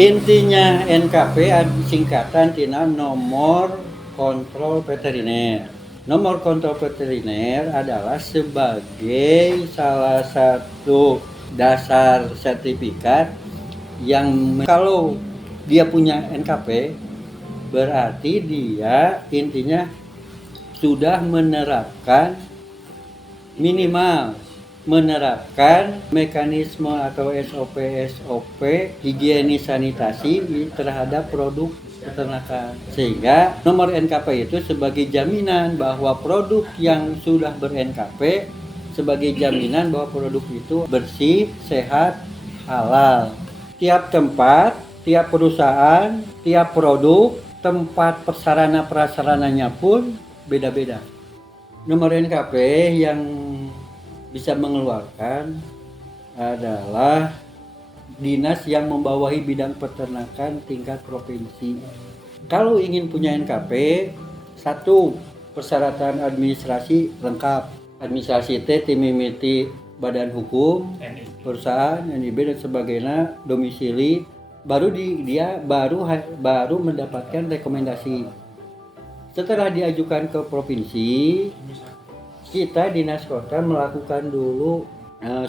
Intinya NKP singkatan tina nomor kontrol veteriner. Nomor kontrol veteriner adalah sebagai salah satu dasar sertifikat yang kalau dia punya NKP berarti dia intinya sudah minimal menerapkan mekanisme atau SOP higienis sanitasi terhadap produk peternakan. Sehingga nomor NKP itu sebagai jaminan bahwa produk yang sudah ber-NKP sebagai jaminan bahwa produk itu bersih, sehat, halal. Tiap tempat, tiap perusahaan, tiap produk, tempat persarana prasarananya pun beda-beda. Nomor NKP yang bisa mengeluarkan adalah dinas yang membawahi bidang peternakan tingkat provinsi. Kalau ingin punya NKP, satu, persyaratan administrasi lengkap. Administrasi timimiti badan hukum, perusahaan, NIB dan sebagainya, domisili, dia baru mendapatkan rekomendasi. Setelah diajukan ke provinsi, kita dinas kota melakukan dulu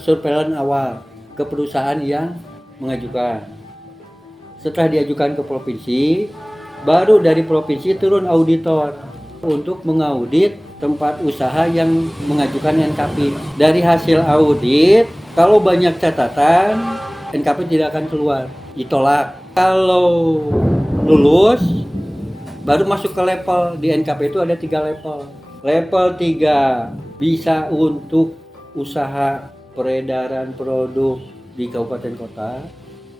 surveillance awal ke perusahaan yang mengajukan. Setelah diajukan ke provinsi, baru dari provinsi turun auditor untuk mengaudit tempat usaha yang mengajukan NKP. Dari hasil audit, kalau banyak catatan, NKP tidak akan keluar, ditolak. Kalau lulus, baru masuk ke level. Di NKP itu ada 3 level. Level 3 bisa untuk usaha peredaran produk di kabupaten kota,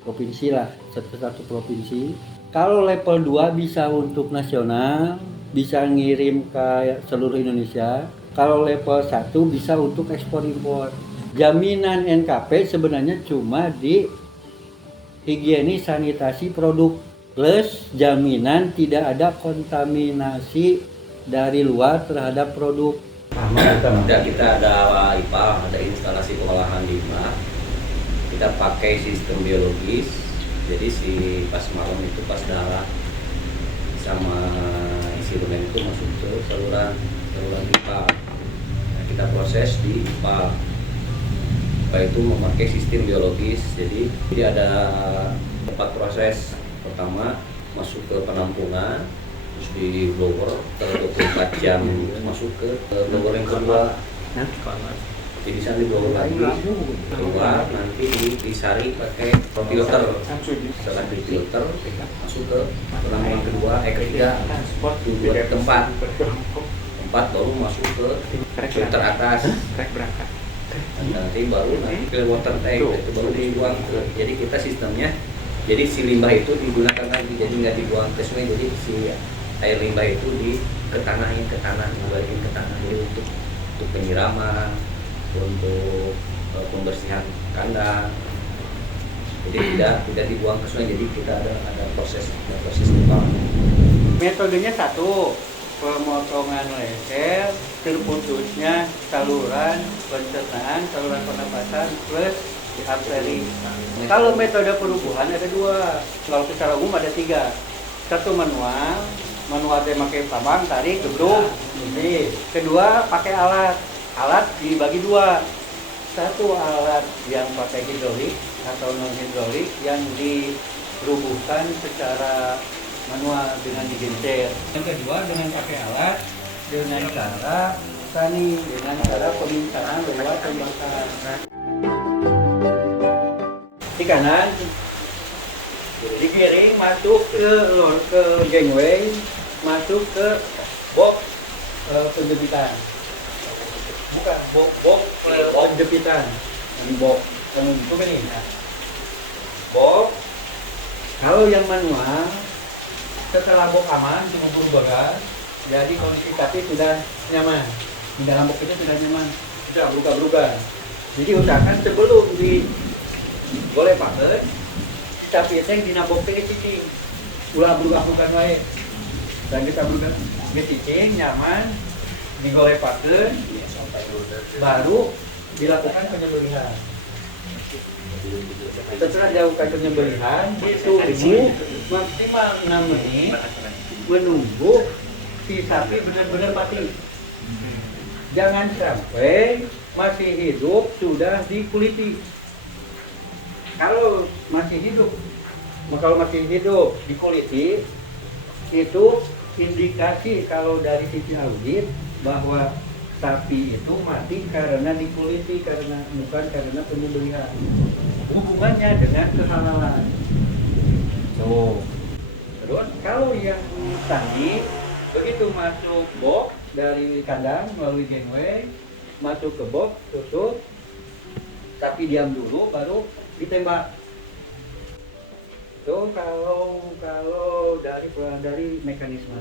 provinsi lah, satu provinsi. Kalau level 2 bisa untuk nasional, bisa ngirim ke seluruh Indonesia. Kalau level 1 bisa untuk ekspor impor. Jaminan NKP sebenarnya cuma di higienis sanitasi produk plus jaminan tidak ada kontaminasi dari luar terhadap produk. Kita ada IPA, ada instalasi pengolahan limbah. Kita pakai sistem biologis. Jadi si pas malam itu pas darah sama isi rumen itu masuk ke saluran IPA. Nah, kita proses di IPA. IPA itu memakai sistem biologis. Jadi ada 4 proses. Pertama masuk ke penampungan, terus di blower 24 jam masuk ke blower yang kedua. Jadi di sana di blower lagi, keluar nanti disari pakai filter. Setelah di filter masuk ke penampungan kedua, ketiga buat tempat baru masuk ke filter atas. Nanti ke water tank itu baru dibuang ke. Jadi kita sistemnya, jadi si limbah itu digunakan lagi, jadi nggak dibuang ke sungai. Jadi si air limbah itu dibalikin ke tanah, jadi untuk penyiraman, untuk pembersihan kandang. Jadi tidak dibuang ke sungai. Jadi kita ada proses limbah. Metodenya satu, pemotongan leher, terputusnya saluran pencernaan, saluran pernapasan plus arteri. Kalau metode perubuhan ada 2, kalau secara umum ada 3. Satu manual dia pakai tambang, tarik, gebruk. Kedua pakai alat dibagi 2. Satu alat yang pakai hidrolik atau non hidrolik yang dirubuhkan secara manual dengan digencer. Yang kedua dengan pakai alat dengan cara dengan cara pemintaan lewat tembakan. Di kanan digiring masuk ke gangway, masuk ke box penjepitan. Bukan box penjepitan. Ini box yang itu begini. Box. Kalau yang manual setelah box aman dikumpul bagan, jadi kondisi kaki sudah nyaman. Di dalam box itu sudah nyaman, tidak berubah-ubah. Jadi usahakan sebelum boleh pakai kita piting dina box teh cicing. Ulah berubah-ubah wae. Dan kita berubah cicing nyaman, digolepakeun baru dilakukan penyembelihan. Setelah dilakukan penyembelihan, ditunggu maksimal 6 menit menunggu si sapi benar-benar mati. Jangan sampai masih hidup sudah dikuliti. Kalau masih hidup dikuliti, itu indikasi kalau dari sisi audit bahwa sapi itu mati karena dikuliti, bukan karena penyembelihan. Hubungannya dengan kehalalan. Terus kalau yang tadi begitu masuk box dari kandang melalui gangway, masuk ke box, tutup, tapi diam dulu baru ditembak. Itu kalau dari mekanisme.